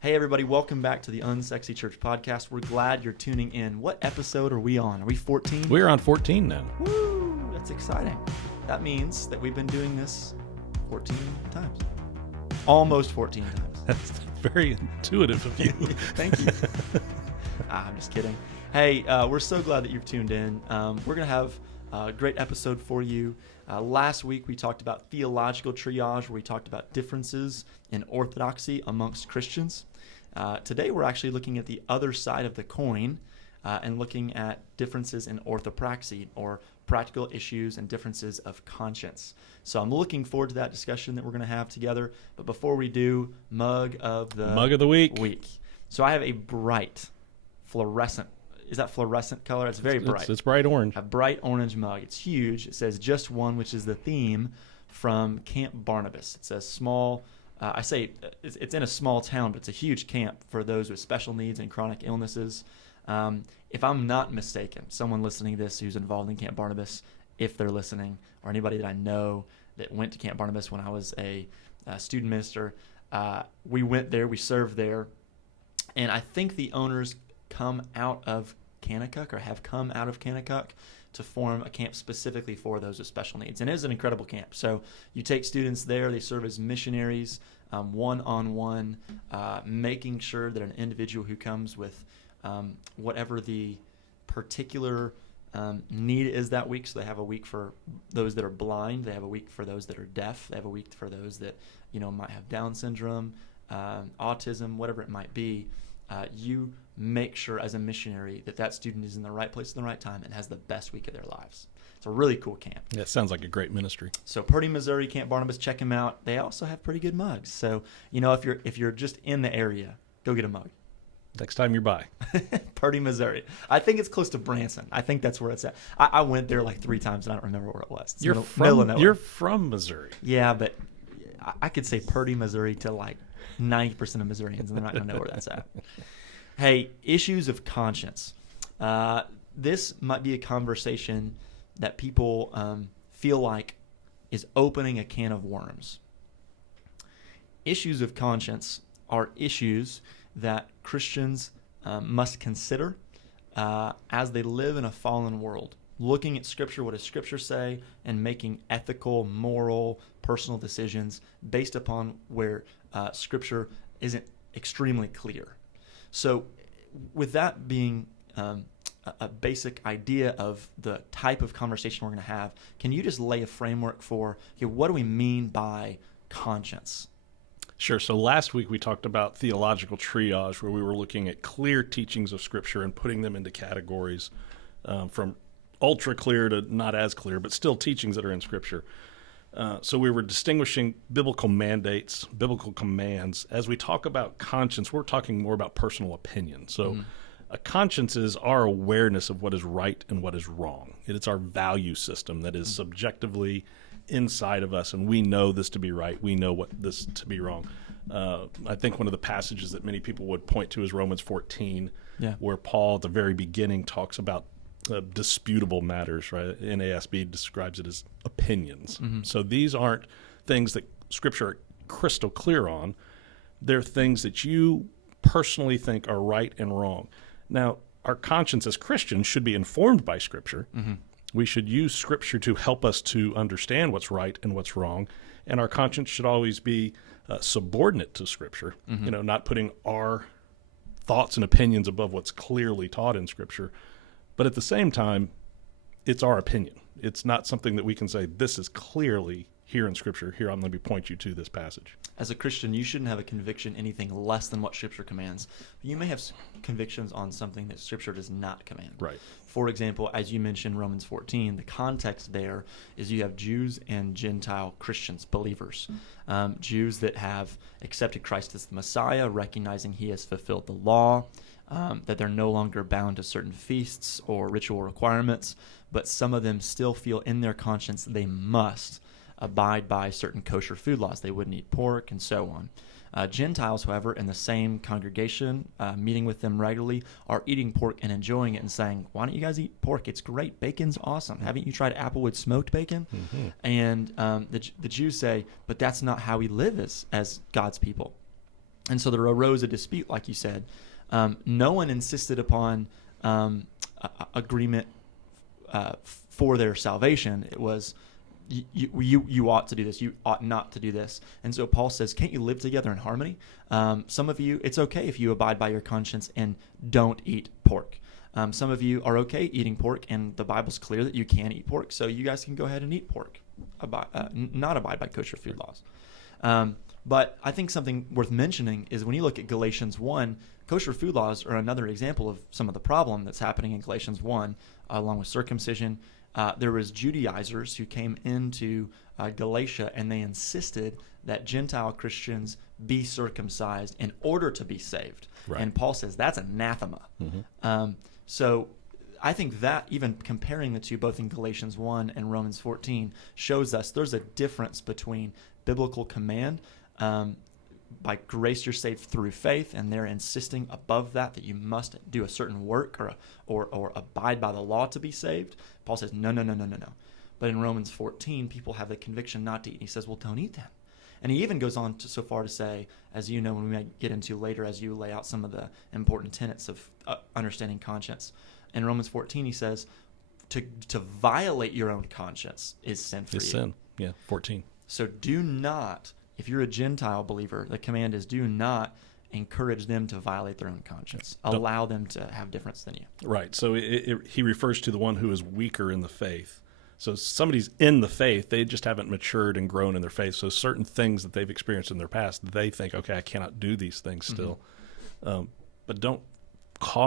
Hey everybody, welcome back to the Unsexy Church podcast. We're glad you're tuning in. What episode are we on? Are we 14? We're on 14 now. Woo! That's exciting. That means that we've been doing this 14 times. Almost 14 times. That's very intuitive of you. Thank you. I'm just kidding. Hey, we're so glad that you've tuned in. We're going to have a great episode for you. Last week we talked about theological triage, where we talked about differences in orthodoxy amongst Christians. Today we're actually looking at the other side of the coin and looking at differences in orthopraxy, or practical issues and differences of conscience. So I'm looking forward to that discussion that we're going to have together. But before we do, mug of the week. So I have a bright fluorescent. Is that fluorescent color? It's very bright. It's bright orange. A bright orange mug. It's huge. It says "Just One," which is the theme from Camp Barnabas. It's a small, it's in a small town, but it's a huge camp for those with special needs and chronic illnesses. If I'm not mistaken, someone listening to this who's involved in Camp Barnabas, if they're listening, or anybody that I know that went to Camp Barnabas when I was a student minister, we went there, we served there, and I think the owners come out of Kanakuk, or have come out of Kanakuk, to form a camp specifically for those with special needs. And it is an incredible camp. So you take students there, they serve as missionaries, one-on-one, making sure that an individual who comes with whatever the particular need is that week. So they have a week for those that are blind, they have a week for those that are deaf, they have a week for those that might have Down syndrome, autism, whatever it might be. You make sure as a missionary that student is in the right place at the right time and has the best week of their lives. It's a really cool camp. Yeah, it sounds like a great ministry. So Purdy, Missouri, Camp Barnabas, check them out. They also have pretty good mugs. So, if you're just in the area, go get a mug. Next time you're by. Purdy, Missouri. I think it's close to Branson. I think that's where it's at. I went there like 3 times and I don't remember where it was. It's You're from Missouri. Yeah, but I could say Purdy, Missouri to like 90% of Missourians, and they're not going to know where that's at. Hey, issues of conscience. This might be a conversation that people feel like is opening a can of worms. Issues of conscience are issues that Christians must consider as they live in a fallen world, looking at Scripture, what does Scripture say, and making ethical, moral, personal decisions based upon where Scripture isn't extremely clear. So with that being a basic idea of the type of conversation we're going to have, can you just lay a framework for what do we mean by conscience? Sure. So last week we talked about theological triage, where we were looking at clear teachings of Scripture and putting them into categories from ultra clear to not as clear, but still teachings that are in Scripture. So we were distinguishing biblical mandates, biblical commands. As we talk about conscience, we're talking more about personal opinion. So a conscience is our awareness of what is right and what is wrong. It's our value system that is subjectively inside of us, and we know this to be right. We know what this to be wrong. I think one of the passages that many people would point to is Romans 14, where Paul at the very beginning talks about disputable matters, right? NASB describes it as opinions. So these aren't things that Scripture are crystal clear on. They're things that you personally think are right and wrong. Now, our conscience as Christians should be informed by Scripture. We should use Scripture to help us to understand what's right and what's wrong, and our conscience should always be subordinate to Scripture, not putting our thoughts and opinions above what's clearly taught in Scripture. But at the same time, it's our opinion. It's not something that we can say, this is clearly here in Scripture. Here, let me point you to this passage. As a Christian, you shouldn't have a conviction anything less than what Scripture commands. You may have convictions on something that Scripture does not command. Right. For example, as you mentioned, Romans 14, the context there is you have Jews and Gentile Christians, believers. Jews that have accepted Christ as the Messiah, recognizing he has fulfilled the law, that they're no longer bound to certain feasts or ritual requirements, but some of them still feel in their conscience they must abide by certain kosher food laws. They wouldn't eat pork and so on. Gentiles, however, in the same congregation, meeting with them regularly, are eating pork and enjoying it and saying, why don't you guys eat pork? It's great. Bacon's awesome. Haven't you tried Applewood smoked bacon? And the Jews say, but that's not how we live as God's people. And so there arose a dispute, like you said. No one insisted upon agreement for their salvation. It was, you ought to do this, you ought not to do this. And so Paul says, can't you live together in harmony? Some of you, it's okay if you abide by your conscience and don't eat pork. Some of you are okay eating pork, and the Bible's clear that you can eat pork, so you guys can go ahead and eat pork, not abide by kosher food laws. But I think something worth mentioning is when you look at Galatians 1, kosher food laws are another example of some of the problem that's happening in Galatians 1, along with circumcision. There was Judaizers who came into Galatia, and they insisted that Gentile Christians be circumcised in order to be saved. Right. And Paul says that's anathema. Mm-hmm. So I think that even comparing the two, both in Galatians 1 and Romans 14, shows us there's a difference between biblical command. By grace you're saved through faith, and they're insisting above that you must do a certain work or abide by the law to be saved. Paul says, no. But in Romans 14, people have the conviction not to eat. He says, well, don't eat them. And he even goes on so far to say, as you know, when we might get into later, as you lay out some of the important tenets of understanding conscience. In Romans 14, he says, to violate your own conscience is sin for you. It's sin, yeah, 14. So do not, if you're a Gentile believer, the command is do not encourage them to violate their own conscience. Allow them to have difference than you. Right. So he refers to the one who is weaker in the faith. So somebody's in the faith, they just haven't matured and grown in their faith. So certain things that they've experienced in their past, they think, okay, I cannot do these things still. Mm-hmm. But don't cause